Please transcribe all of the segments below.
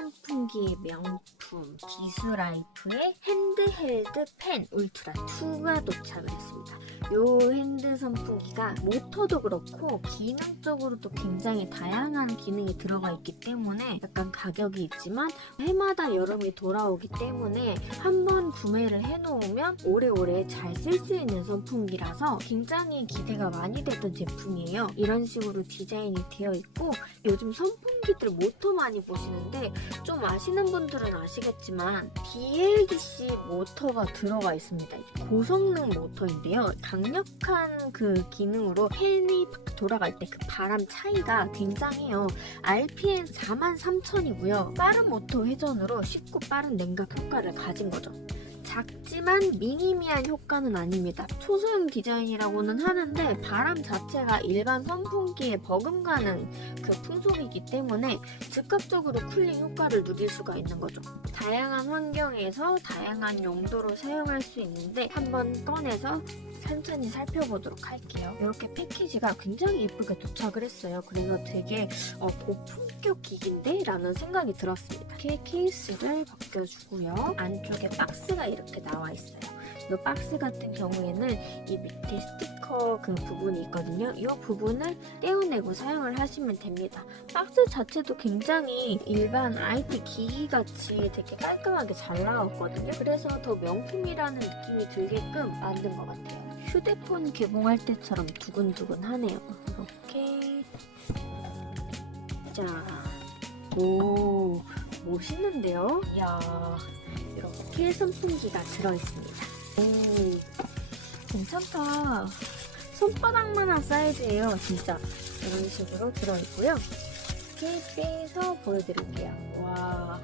선풍기의 명품 기술라이프의 핸드헬드 펜 울트라 2가 도착을 했습니다. 요 핸드 선풍기가 모터도 그렇고 기능적으로도 굉장히 다양한 기능이 들어가 있기 때문에 약간 가격이 있지만 해마다 여름이 돌아오기 때문에 한번 구매를 해놓으면 오래오래 잘 쓸 수 있는 선풍기라서 굉장히 기대가 많이 됐던 제품이에요. 이런 식으로 디자인이 되어 있고 요즘 선풍기들 모터 많이 보시는데 좀 아시는 분들은 아시겠지만 BLDC 모터가 들어가 있습니다. 고성능 모터인데요. 강력한 그 기능으로 팬이 돌아갈 때 그 바람 차이가 굉장해요. RPM 43,000이고요. 빠른 모터 회전으로 쉽고 빠른 냉각 효과를 가진 거죠. 작지만 미니미한 효과는 아닙니다. 초소형 디자인이라고는 하는데 바람 자체가 일반 선풍기에 버금가는 그 풍속이기 때문에 즉각적으로 쿨링 효과를 누릴 수가 있는 거죠. 다양한 환경에서 다양한 용도로 사용할 수 있는데 한번 꺼내서 천천히 살펴보도록 할게요. 이렇게 패키지가 굉장히 예쁘게 도착을 했어요. 그래서 되게 고품격 기기인데? 라는 생각이 들었습니다. 이렇게 케이스를 벗겨주고요. 안쪽에 박스가 이렇게 나와 있어요. 이 박스 같은 경우에는 이 밑에 스티커 그 부분이 있거든요. 이 부분을 떼어내고 사용을 하시면 됩니다. 박스 자체도 굉장히 일반 IT 기기 같이 되게 깔끔하게 잘 나왔거든요. 그래서 더 명품이라는 느낌이 들게끔 만든 것 같아요. 휴대폰 개봉할 때처럼 두근두근하네요. 이렇게 자, 오 멋있는데요? 이야, 이렇게 선풍기가 들어있습니다. 오, 괜찮다. 손바닥만한 사이즈예요. 진짜 이런 식으로 들어있고요. 이렇게 빼서 보여드릴게요. 와,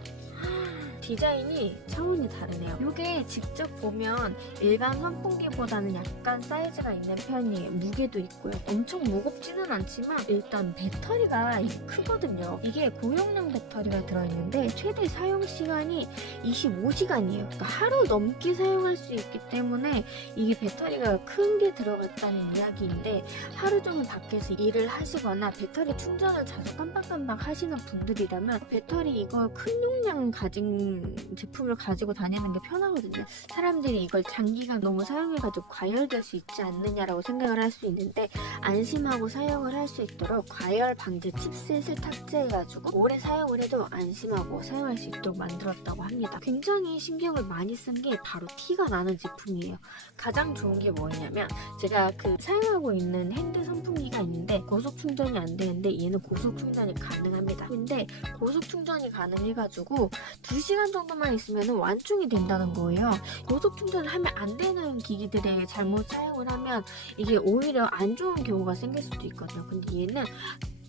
디자인이 차원이 다르네요. 이게 직접 보면 일반 선풍기보다는 약간 사이즈가 있는 편이에요. 무게도 있고요. 엄청 무겁지는 않지만 일단 배터리가 크거든요. 이게 고용량 배터리가 들어있는데 최대 사용 시간이 25시간이에요. 그러니까 하루 넘게 사용할 수 있기 때문에 이게 배터리가 큰 게 들어갔다는 이야기인데 하루 종일 밖에서 일을 하시거나 배터리 충전을 자주 깜빡깜빡 하시는 분들이라면 배터리 이거 큰 용량 가진 제품을 가지고 다니는 게 편하거든요. 사람들이 이걸 장기간 너무 사용해가지고 과열될 수 있지 않느냐라고 생각을 할 수 있는데 안심하고 사용을 할 수 있도록 과열 방지 칩셋을 탑재해가지고 오래 사용을 해도 안심하고 사용할 수 있도록 만들었다고 합니다. 굉장히 신경을 많이 쓴 게 바로 티가 나는 제품이에요. 가장 좋은 게 뭐냐면 제가 그 사용하고 있는 핸드 선풍기가 있는데 고속 충전이 안 되는데 얘는 고속 충전이 가능합니다. 근데 고속 충전이 가능해가지고 2시간 정도만 있으면 완충이 된다는 거예요. 고속 충전을 하면 안 되는 기기들에 잘못 사용을 하면 이게 오히려 안 좋은 경우가 생길 수도 있거든요. 근데 얘는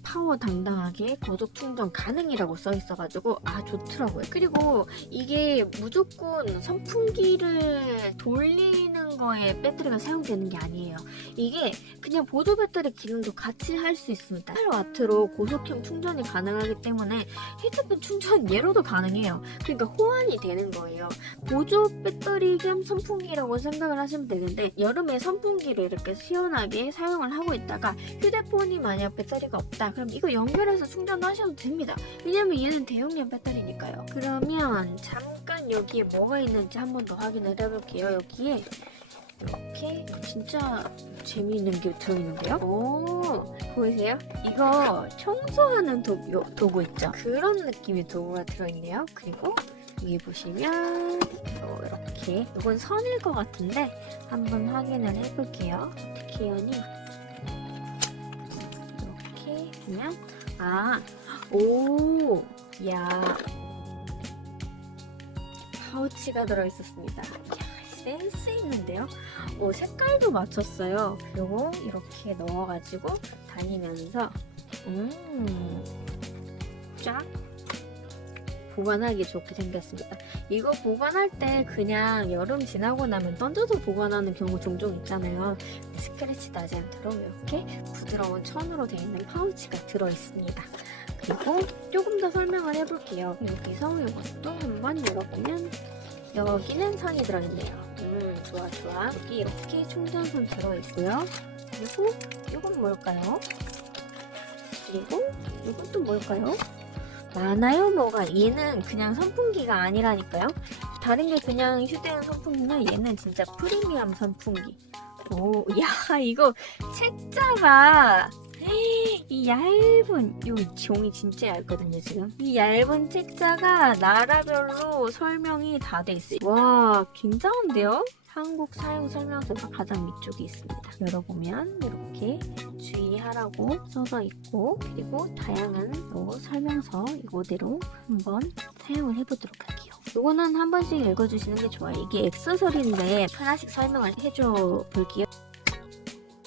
파워 당당하게 고속 충전 가능이라고 써 있어가지고 좋더라고요. 그리고 이게 무조건 선풍기를 돌리는 거에 배터리가 사용되는 게 아니에요. 이게 그냥 보조 배터리 기능도 같이 할 수 있습니다. 8W로 고속형 충전이 가능하기 때문에 핸드폰 충전 얘로도 가능해요. 그러니까 호환이 되는 거예요. 보조 배터리 겸 선풍기라고 생각을 하시면 되는데 여름에 선풍기를 이렇게 시원하게 사용을 하고 있다가 휴대폰이 만약 배터리가 없다 그럼 이거 연결해서 충전하셔도 됩니다. 왜냐면 얘는 대용량 배터리니까요. 그러면 잠깐 여기에 뭐가 있는지 한 번 더 확인을 해볼게요. 여기에 이렇게 진짜 재미있는 게 들어있는데요. 오, 보이세요? 이거 청소하는 도구 있죠? 그런 느낌의 도구가 들어있네요. 그리고 여기 보시면 이렇게 이건 선일 것 같은데 한번 확인을 해볼게요. 어떻게 하니? 이렇게 보면 오, 야, 파우치가 들어있었습니다. 센스 있는데요? 색깔도 맞췄어요. 그리고 이렇게 넣어가지고 다니면서 쫙 보관하기 좋게 생겼습니다. 이거 보관할 때 그냥 여름 지나고 나면 던져서 보관하는 경우 종종 있잖아요. 스크래치 나지 않도록 이렇게 부드러운 천으로 되어 있는 파우치가 들어있습니다. 그리고 조금 더 설명을 해볼게요. 여기서 이것도 한번 열어보면 여기는 선이 들어있네요. 좋아. 여기 이렇게 충전선 들어있고요. 그리고 이건 뭘까요? 그리고 이건 또 뭘까요? 많아요 뭐가. 얘는 그냥 선풍기가 아니라니까요. 다른 게 그냥 휴대용 선풍기면 얘는 진짜 프리미엄 선풍기. 오, 야 이거 책자가 이 얇은 이 종이 진짜 얇거든요 지금. 이 얇은 책자가 나라별로 설명이 다 돼 있어요. 와 굉장한데요? 한국 사용 설명서가 가장 위쪽에 있습니다. 열어보면 이렇게 주의하라고 써져 있고, 그리고 다양한 요 설명서 이거대로 한번 사용을 해보도록 할게요. 요거는 한 번씩 읽어주시는 게 좋아요. 이게 액세서리인데 하나씩 설명을 해줘 볼게요.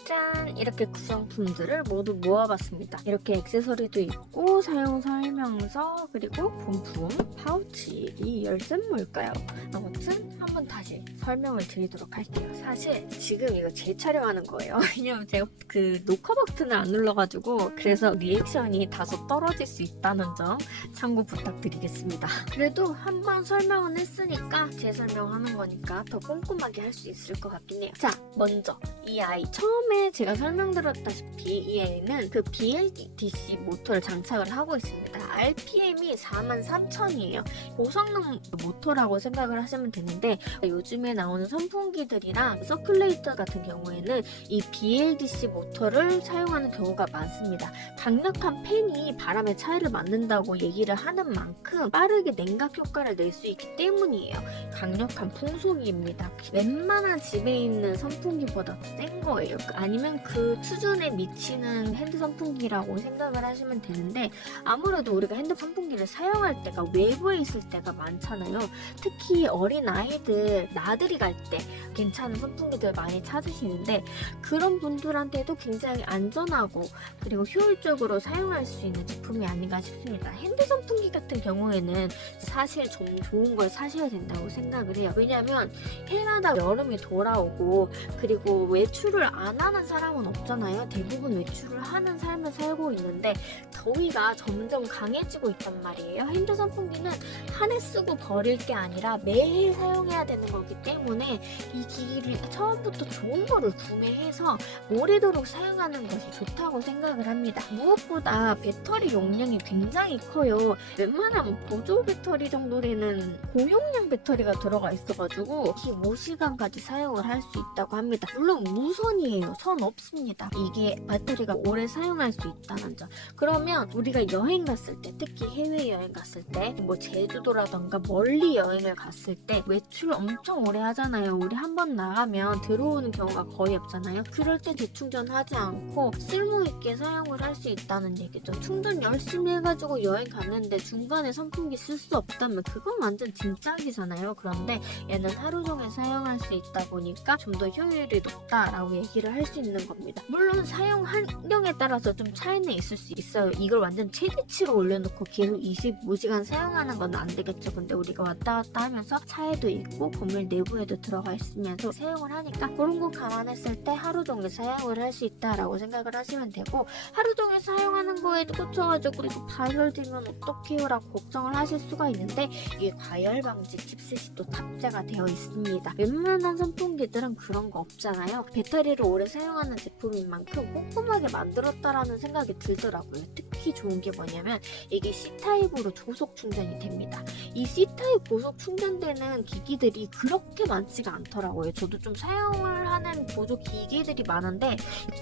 짠! 이렇게 구성품들을 모두 모아봤습니다. 이렇게 액세서리도 있고, 사용 설명서, 그리고 본품, 파우치. 이 열쇠는 뭘까요? 아무튼 한번 다시 설명을 드리도록 할게요. 사실 지금 이거 재촬영하는 거예요. 왜냐면 제가 그 녹화 버튼을 안 눌러가지고, 그래서 리액션이 다소 떨어질 수 있다는 점 참고 부탁드리겠습니다. 그래도 한번 설명은 했으니까 재설명하는 거니까 더 꼼꼼하게 할 수 있을 것 같긴 해요. 자, 먼저 이 아이 처음에 제가 설명드렸다시피 이 애는 그 BLDC 모터를 장착을 하고 있습니다. RPM이 43,000이에요. 고성능 모터라고 생각을 하시면 되는데, 요즘에 나오는 선풍기들이랑 서큘레이터 같은 경우에는 이 BLDC 모터를 사용하는 경우가 많습니다. 강력한 팬이 바람의 차이를 만든다고 얘기를 하는 만큼 빠르게 냉각 효과를 낼 수 있기 때문이에요. 강력한 풍속기입니다. 웬만한 집에 있는 선풍기보다 센 거예요. 아니면 그 수준에 미치는 핸드 선풍기라고 생각을 하시면 되는데, 아무래도 우리가 핸드 선풍기를 사용할 때가 외부에 있을 때가 많잖아요. 특히 어린 아이들 나들이 갈 때 괜찮은 선풍기들 많이 찾으시는데, 그런 분들한테도 굉장히 안전하고 그리고 효율적으로 사용할 수 있는 제품이 아닌가 싶습니다. 핸드 선풍기 같은 경우에는 사실 좀 좋은 걸 사셔야 된다고 생각을 해요. 왜냐면 해마다 여름이 돌아오고, 그리고 외출을 안 하는 사람은 없잖아요. 대부분 외출을 하는 삶을 살고 있는데 더위가 점점 강해지고 있단 말이에요. 핸드 선풍기는 한 해 쓰고 버릴 게 아니라 매일 사용해야 되는 거기 때문에 이 기기를 처음부터 좋은 거를 구매해서 오래도록 사용하는 것이 좋다고 생각을 합니다. 무엇보다 배터리 용량이 굉장히 커요. 웬만하면 보조 배터리 정도 되는 고용량 배터리가 들어가 있어가지고 25시간까지 사용을 할 수 있다고 합니다. 물론 무선이에요. 선 없습니다. 이게 배터리가 오래 사용할 수 있다는 점. 그러면 우리가 여행 갔을 때, 특히 해외여행 갔을 때, 뭐 제주도라던가 멀리 여행을 갔을 때 외출 엄청 오래 하잖아요. 우리 한번 나가면 들어오는 경우가 거의 없잖아요. 그럴 때 재충전하지 않고 쓸모있게 사용을 할 수 있다는 얘기죠. 충전 열심히 해가지고 여행 갔는데 중간에 선풍기 쓸 수 없다면 그건 완전 진짜기잖아요. 그런데 얘는 하루 종일 사용할 수 있다 보니까 좀 더 효율이 높다라고 얘기를 할 수 있는 겁니다. 물론 사용 환경에 따라서 좀 차이는 있을 수 있어요. 이걸 완전 최대치로 올려놓고 계속 25시간 사용하는 건 안 되겠죠. 근데 우리가 왔다 갔다 하면서 차에도 있고 건물 내부에도 들어가 있으면서 사용을 하니까 그런 거 감안했을 때 하루 종일 사용을 할 수 있다라고 생각을 하시면 되고, 하루 종일 사용하는 거에 꽂혀가지고 이거 발열되면 어떡해요 라고 걱정을 하실 수가 있는데, 이게 과열 방지 칩셋이 또 탑재가 되어 있습니다. 웬만한 선풍기들은 그런 거 없잖아요. 배터리를 오래 사용하는 제품인 만큼 꼼꼼하게 만들었다라는 생각이 들더라고요. 특히 좋은 게 뭐냐면 이게 C타입으로 고속 충전이 됩니다. 이 C타입 고속 충전되는 기기들이 그렇게 많지가 않더라고요. 저도 좀 사용을 하는 보조 기기들이 많은데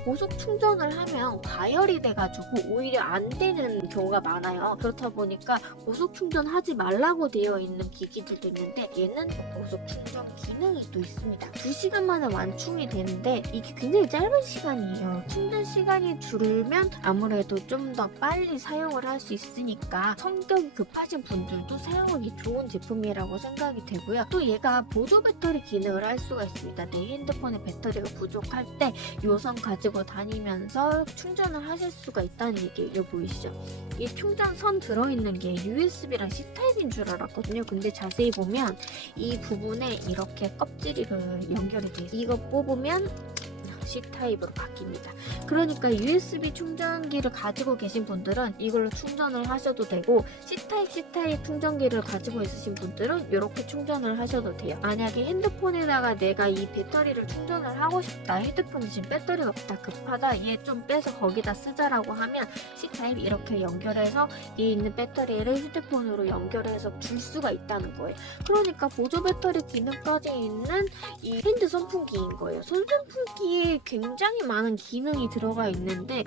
고속 충전을 하면 과열이 돼가지고 오히려 안 되는 경우가 많아요. 그렇다 보니까 고속 충전하지 말라고 되어 있는 기기들도 있는데, 얘는 고속 충전 기능이 또 있습니다. 2시간 만에 완충이 되는데 이게 굉장히 짧은 시간이에요. 충전 시간이 줄면 아무래도 좀 더 빨리 사용을 할 수 있으니까 성격이 급하신 분들도 사용하기 좋은 제품이라고 생각이 되고요. 또 얘가 보조 배터리 기능을 할 수가 있습니다. 내 핸드폰에 배터리가 부족할 때 요 선 가지고 다니면서 충전을 하실 수가 있다는 얘기예요. 보이시죠? 이 충전선 들어있는 게 USB랑 C타입인 줄 알았거든요. 근데 자세히 보면 이 부분에 이렇게 껍질이 연결이 돼 있어요. 이거 뽑으면 C타입으로 바뀝니다. 그러니까 USB 충전기를 가지고 계신 분들은 이걸로 충전을 하셔도 되고 C타입 충전기를 가지고 있으신 분들은 이렇게 충전을 하셔도 돼요. 만약에 핸드폰에다가 내가 이 배터리를 충전을 하고 싶다, 핸드폰이 지금 배터리가 없다, 급하다, 얘 좀 빼서 거기다 쓰자라고 하면 C타입 이렇게 연결해서 얘 있는 배터리를 휴대폰으로 연결해서 줄 수가 있다는 거예요. 그러니까 보조 배터리 기능까지 있는 이 핸드 선풍기인 거예요. 선풍기에 굉장히 많은 기능이 들어가 있는데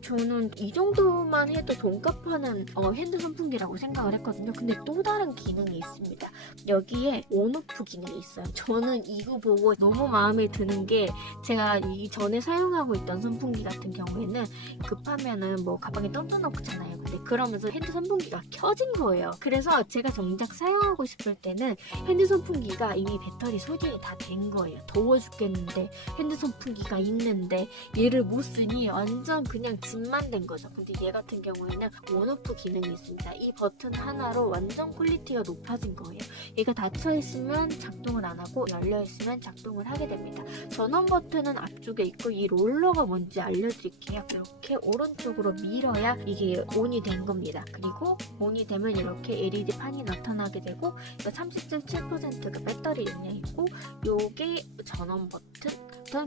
저는 이 정도만 해도 돈값 하는 핸드 선풍기라고 생각을 했거든요. 근데 또 다른 기능이 있습니다. 여기에 온오프 기능이 있어요. 저는 이거 보고 너무 마음에 드는 게 제가 이전에 사용하고 있던 선풍기 같은 경우에는 급하면은 뭐 가방에 던져놓잖아요. 근데 그러면서 핸드 선풍기가 켜진 거예요. 그래서 제가 정작 사용하고 싶을 때는 핸드 선풍기가 이미 배터리 소진이 다 된 거예요. 더워 죽겠는데 핸드 선풍기가 있는데 얘를 못 쓰니 완전 그냥 짐만 된 거죠. 근데 얘 같은 경우에는 온오프 기능이 있습니다. 이 버튼 하나로 완전 퀄리티가 높아진 거예요. 얘가 닫혀 있으면 작동을 안 하고 열려 있으면 작동을 하게 됩니다. 전원 버튼은 앞쪽에 있고 이 롤러가 뭔지 알려드릴게요. 이렇게 오른쪽으로 밀어야 이게 온이 된 겁니다. 그리고 온이 되면 이렇게 LED 판이 나타나게 되고 30.7%가 배터리 용량이고 요게 전원 버튼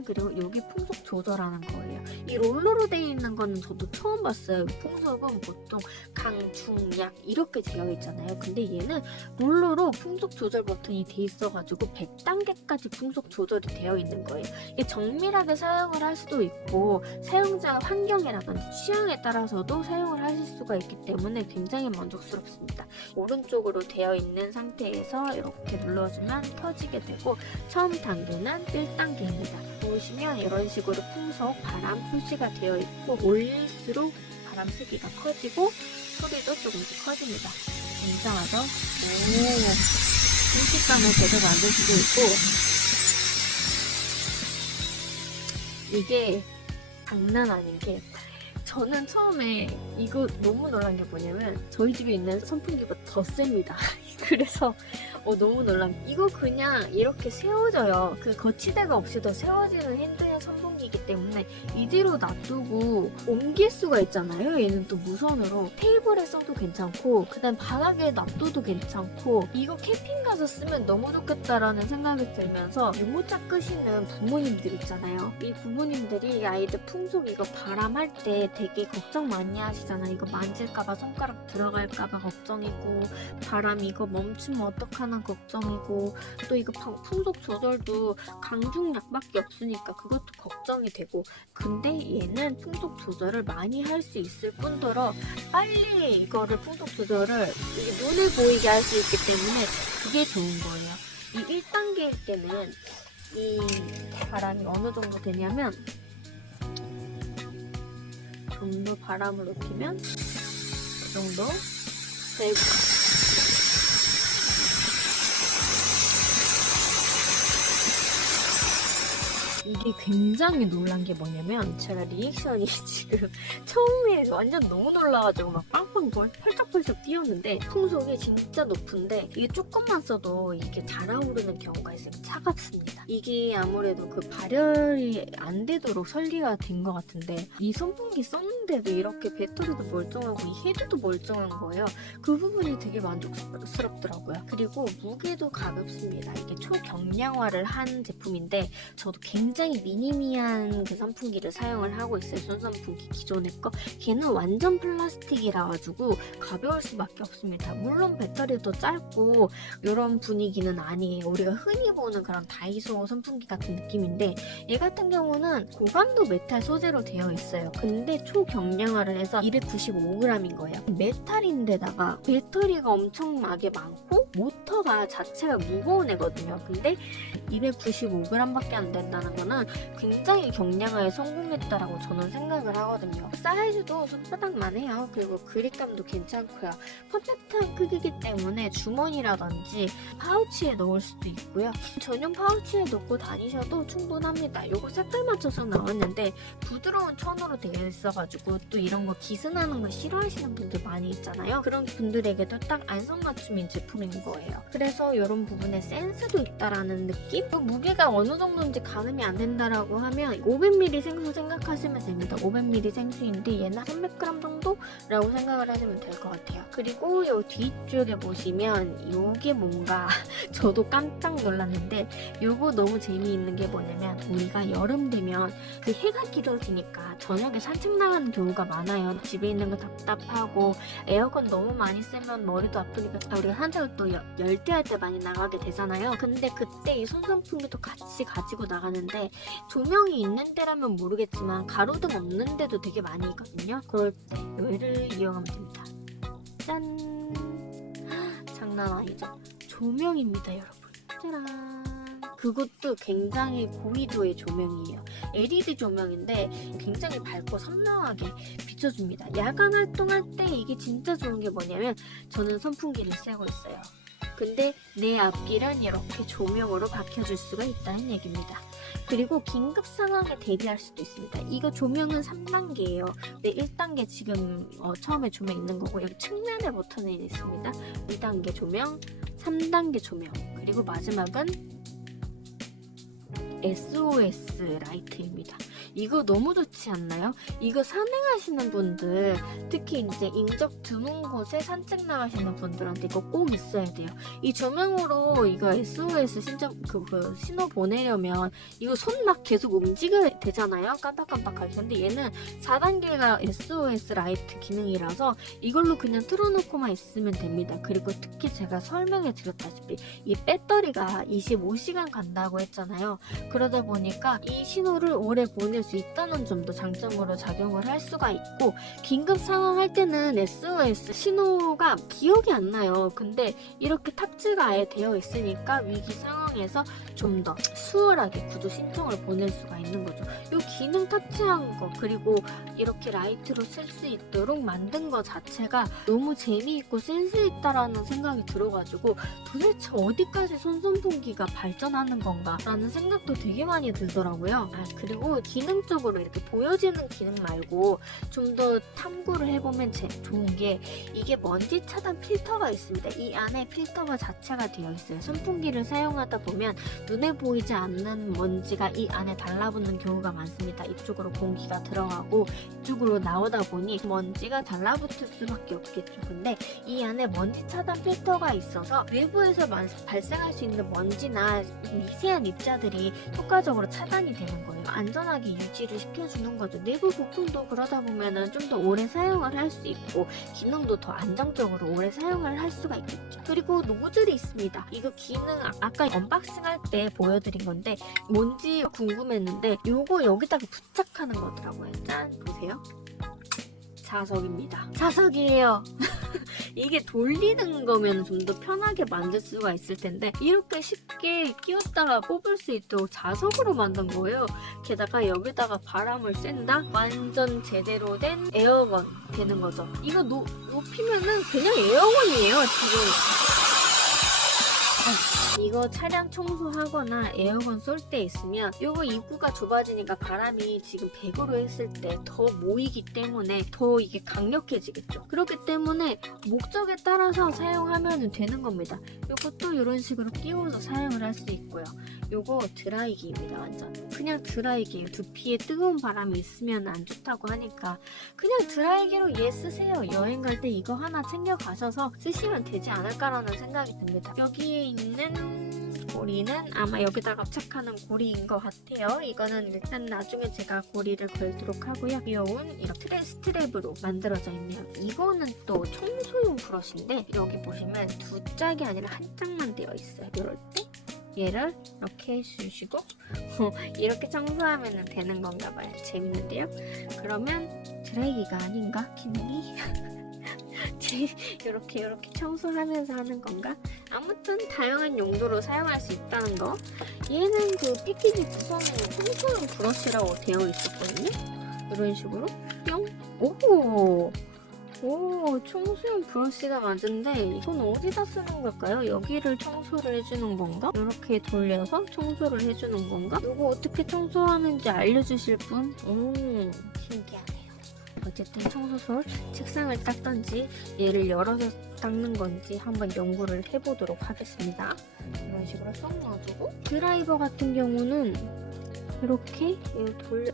그리고 여기 풍속 조절하는 거예요. 이 롤러로 되어 있는 거는 저도 처음 봤어요. 풍속은 보통 강, 중, 약 이렇게 되어 있잖아요. 근데 얘는 롤러로 풍속 조절 버튼이 돼 있어가지고 100단계까지 풍속 조절이 되어 있는 거예요. 이게 정밀하게 사용을 할 수도 있고 사용자 환경이라든지 취향에 따라서도 사용을 하실 수가 있기 때문에 굉장히 만족스럽습니다. 오른쪽으로 되어 있는 상태에서 이렇게 눌러주면 켜지게 되고 처음 단계는 1단계입니다. 보시면 이런 식으로 풍속, 바람 표시가 되어 있고 올릴수록 바람 세기가 커지고 소리도 조금씩 커집니다. 굉장하죠? 순식간에 제대로 만들 수도 있고 이게 장난 아닌 게 저는 처음에 이거 너무 놀란 게 뭐냐면 저희 집에 있는 선풍기보다 더 셉니다. 그래서 너무 놀란 게 이거 그냥 이렇게 세워져요. 그 거치대가 없이도 세워지는 핸드의 선풍기이기 때문에 이대로 놔두고 옮길 수가 있잖아요. 얘는 또 무선으로 테이블에 써도 괜찮고 그다음 바닥에 놔둬도 괜찮고 이거 캠핑 가서 쓰면 너무 좋겠다라는 생각이 들면서 유모차 끄시는 부모님들 있잖아요. 이 부모님들이 아이들 풍속 이거 바람할 때 되게 걱정 많이 하시잖아요. 이거 만질까봐 손가락 들어갈까봐 걱정이고 바람 이거 멈추면 어떡하나 걱정이고 또 이거 풍속 조절도 강중약밖에 없으니까 그것도 걱정이 되고 근데 얘는 풍속 조절을 많이 할 수 있을 뿐더러 빨리 이거를 풍속 조절을 눈에 보이게 할 수 있기 때문에 그게 좋은 거예요. 이 1단계일 때는 이 바람이 어느 정도 되냐면 좀 더 바람을 높이면 그 정도 되고 이게 굉장히 놀란 게 뭐냐면 제가 리액션이 지금 처음에 완전 너무 놀라가지고 막 빵빵 펄쩍펄쩍 뛰었는데 풍속이 진짜 높은데 이게 조금만 써도 이게 달아오르는 경우가 있어요. 차갑습니다. 이게 아무래도 그 발열이 안 되도록 설계가 된 것 같은데 이 선풍기 썼는데도 이렇게 배터리도 멀쩡하고 이 헤드도 멀쩡한 거예요. 그 부분이 되게 만족스럽더라고요. 그리고 무게도 가볍습니다. 이게 초경량화를 한 제품인데 저도 굉장히 미니미한 그 선풍기를 사용을 하고 있어요. 손선풍기 기존의 거. 걔는 완전 플라스틱이라 가지고 가벼울 수밖에 없습니다. 물론 배터리도 짧고 이런 분위기는 아니에요. 우리가 흔히 보는 그런 다이소 선풍기 같은 느낌인데 얘 같은 경우는 고강도 메탈 소재로 되어 있어요. 근데 초경량화를 해서 295g인 거예요. 메탈인데다가 배터리가 엄청나게 많고 모터가 자체가 무거운 애거든요. 근데 295g밖에 안 된다는 거는 굉장히 경량화에 성공했다라고 저는 생각을 하거든요. 사이즈도 손바닥만 해요. 그리고 그립감도 괜찮고요. 퍼펙트한 크기이기 때문에 주머니라든지 파우치에 넣을 수도 있고요. 전용 파우치에 넣고 다니셔도 충분합니다. 이거 색깔 맞춰서 나왔는데 부드러운 천으로 되어 있어가지고 또 이런 거 기스나는 거 싫어하시는 분들 많이 있잖아요. 그런 분들에게도 딱 안성맞춤인 제품인 거예요. 그래서 이런 부분에 센스도 있다라는 느낌? 느낌? 무게가 어느 정도인지 가늠이 안 된다라고 하면 500ml 생수 생각하시면 됩니다. 500ml 생수인데 얘는 300g 정도라고 생각을 하시면 될 것 같아요. 그리고 요 뒤쪽에 보시면 요게 뭔가 저도 깜짝 놀랐는데 요거 너무 재미있는 게 뭐냐면 우리가 여름 되면 그 해가 길어지니까 저녁에 산책 나가는 경우가 많아요. 집에 있는 거 답답하고 에어컨 너무 많이 쓰면 머리도 아프니까 우리가 산책을 또 열대할 때 많이 나가게 되잖아요. 근데 그때 이 손선풍기도 같이 가지고 나가는데 조명이 있는 데라면 모르겠지만 가로등 없는 데도 되게 많이 있거든요. 그럴 때 얘를 이용하면 됩니다. 짠! 장난 아니죠? 조명입니다, 여러분. 짜란! 그것도 굉장히 고위도의 조명이에요. LED 조명인데 굉장히 밝고 선명하게 비춰줍니다. 야간 활동할 때 이게 진짜 좋은 게 뭐냐면 저는 선풍기를 쐬고 있어요. 근데 내 앞길은 이렇게 조명으로 밝혀줄 수가 있다는 얘기입니다. 그리고 긴급 상황에 대비할 수도 있습니다. 이거 조명은 3단계예요. 네, 1단계 지금 처음에 조명 있는 거고 여기 측면에 버튼이 있습니다. 2단계 조명, 3단계 조명, 그리고 마지막은 SOS 라이트입니다. 이거 너무 좋지 않나요? 이거 산행하시는 분들, 특히 이제 인적 드문 곳에 산책 나가시는 분들한테 이거 꼭 있어야 돼요. 이 조명으로 이거 SOS 신호 보내려면 이거 손 막 계속 움직여야 되잖아요. 깜빡깜빡하게. 근데 얘는 4단계가 SOS 라이트 기능이라서 이걸로 그냥 틀어놓고만 있으면 됩니다. 그리고 특히 제가 설명해 드렸다시피 이 배터리가 25시간 간다고 했잖아요. 그러다 보니까 이 신호를 오래 보낼 수 있다는 점도 장점으로 작용을 할 수가 있고, 긴급 상황 할 때는 SOS 신호가 기억이 안 나요. 근데 이렇게 탑재가 아예 되어 있으니까 위기 상황에서 좀 더 수월하게 구조 신청을 보낼 수가 있는 거죠. 이 기능 탑재한 거, 그리고 이렇게 라이트로 쓸 수 있도록 만든 거 자체가 너무 재미있고 센스 있다라는 생각이 들어가지고 도대체 어디까지 손선풍기가 발전하는 건가 라는 생각도 되게 많이 들더라고요. 그리고 기능적으로 이렇게 보여지는 기능 말고 좀 더 탐구를 해보면 좋은 게 이게 먼지 차단 필터가 있습니다. 이 안에 필터가 자체가 되어 있어요. 선풍기를 사용하다 보면 눈에 보이지 않는 먼지가 이 안에 달라붙는 경우가 많습니다. 이쪽으로 공기가 들어가고 이쪽으로 나오다 보니 먼지가 달라붙을 수밖에 없겠죠. 근데 이 안에 먼지 차단 필터가 있어서 외부에서 발생할 수 있는 먼지나 미세한 입자들이 효과적으로 차단이 되는 거예요. 안전하게 유지를 시켜주는 거죠. 내부 부품도 그러다 보면은 좀 더 오래 사용을 할 수 있고 기능도 더 안정적으로 오래 사용을 할 수가 있겠죠. 그리고 노즐이 있습니다. 이거 기능 아까 언박싱 할 때 보여드린 건데 뭔지 궁금했는데 요거 여기다가 부착하는 거더라고요. 짠! 보세요. 자석입니다. 자석이에요. 이게 돌리는 거면 좀 더 편하게 만들 수가 있을 텐데 이렇게 쉽게 끼웠다가 뽑을 수 있도록 자석으로 만든 거예요. 게다가 여기다가 바람을 쐰다? 완전 제대로 된 에어건 되는 거죠. 이거 높이면은 그냥 에어건이에요, 지금. 이거 차량 청소하거나 에어건 쏠 때 있으면 이거 입구가 좁아지니까 바람이 지금 100으로 했을 때 더 모이기 때문에 더 이게 강력해지겠죠. 그렇기 때문에 목적에 따라서 사용하면 되는 겁니다. 이것도 이런 식으로 끼워서 사용을 할 수 있고요. 요거 드라이기입니다. 완전 그냥 드라이기예요. 두피에 뜨거운 바람이 있으면 안 좋다고 하니까 그냥 드라이기로 쓰세요. 여행 갈 때 이거 하나 챙겨 가셔서 쓰시면 되지 않을까라는 생각이 듭니다. 여기에 있는 고리는 아마 여기다가 부착하는 고리인 것 같아요. 이거는 일단 나중에 제가 고리를 걸도록 하고요. 귀여운 이렇게 스트랩으로 만들어져 있네요. 이거는 또 청소용 브러쉬인데 여기 보시면 두 짝이 아니라 한 짝만 되어 있어요. 이럴 때 얘를 이렇게 해주시고 이렇게 청소하면 되는 건가 봐요. 재밌는데요? 그러면 드라이기가 아닌가? 기능이? 이렇게 청소하면서 하는 건가? 아무튼 다양한 용도로 사용할 수 있다는 거. 얘는 그 패키지 구성에 청소용 브러쉬라고 되어 있었거든요. 이런 식으로 뿅! 오, 청소용 브러쉬가 맞은데 이건 어디다 쓰는 걸까요? 여기를 청소를 해주는 건가? 이렇게 돌려서 청소를 해주는 건가? 이거 어떻게 청소하는지 알려주실 분? 신기하네요. 어쨌든 청소솔 책상을 닦던지 얘를 열어서 닦는 건지 한번 연구를 해보도록 하겠습니다. 이런 식으로 쏙 넣어주고, 드라이버 같은 경우는 이렇게 이거 돌려.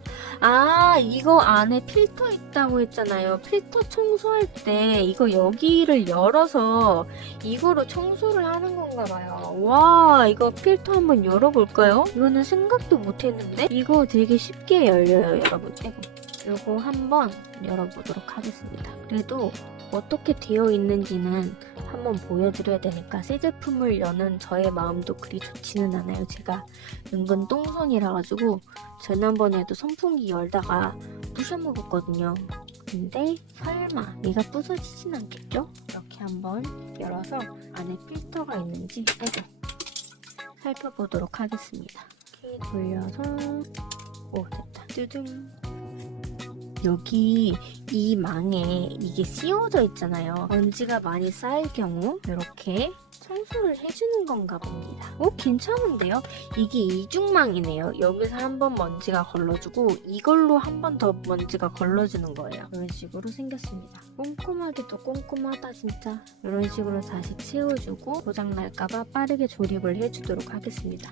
이거 안에 필터 있다고 했잖아요. 필터 청소할 때 이거 여기를 열어서 이거로 청소를 하는 건가 봐요. 와, 이거 필터 한번 열어볼까요? 이거는 생각도 못했는데 이거 되게 쉽게 열려요, 여러분. 이거 한번 열어보도록 하겠습니다. 그래도 어떻게 되어 있는지는 한번 보여드려야 되니까 새 제품을 여는 저의 마음도 그리 좋지는 않아요. 제가 은근 똥손이라 가지고 지난번에도 선풍기 열다가 부셔먹었거든요. 근데 설마 얘가 부서지진 않겠죠? 이렇게 한번 열어서 안에 필터가 있는지 살펴보도록 하겠습니다. 이렇게 돌려서 됐다. 뚜둥. 여기 이 망에 이게 씌워져 있잖아요. 먼지가 많이 쌓일 경우 이렇게 청소를 해주는 건가 봅니다. 괜찮은데요? 이게 이중망이네요. 여기서 한번 먼지가 걸러주고 이걸로 한 번 더 먼지가 걸러주는 거예요. 이런 식으로 생겼습니다. 꼼꼼하게도 꼼꼼하다 진짜. 이런 식으로 다시 채워주고 고장날까봐 빠르게 조립을 해주도록 하겠습니다.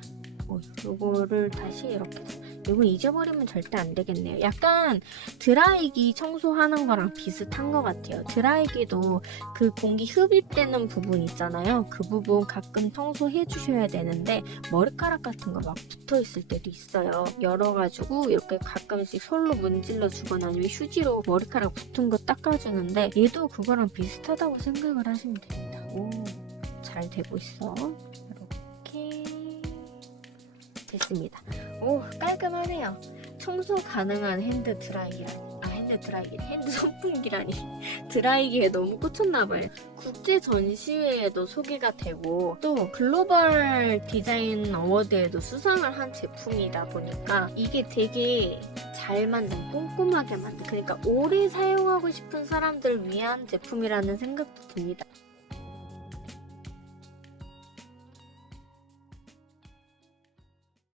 요거를 다시 이렇게, 이거 잊어버리면 절대 안 되겠네요. 약간 드라이기 청소하는 거랑 비슷한 것 같아요. 드라이기도 그 공기 흡입되는 부분 있잖아요. 그 부분 가끔 청소해 주셔야 되는데 머리카락 같은 거 막 붙어 있을 때도 있어요. 열어가지고 이렇게 가끔씩 솔로 문질러 주거나 아니면 휴지로 머리카락 붙은 거 닦아주는데 얘도 그거랑 비슷하다고 생각을 하시면 됩니다. 잘 되고 있어. 이렇게 됐습니다. 깔끔하네요. 청소 가능한 핸드 선풍기라니. 드라이기에 너무 꽂혔나봐요. 국제 전시회에도 소개가 되고 또 글로벌 디자인 어워드에도 수상을 한 제품이다 보니까 이게 되게 잘 만든, 꼼꼼하게 만든, 그러니까 오래 사용하고 싶은 사람들 위한 제품이라는 생각도 듭니다.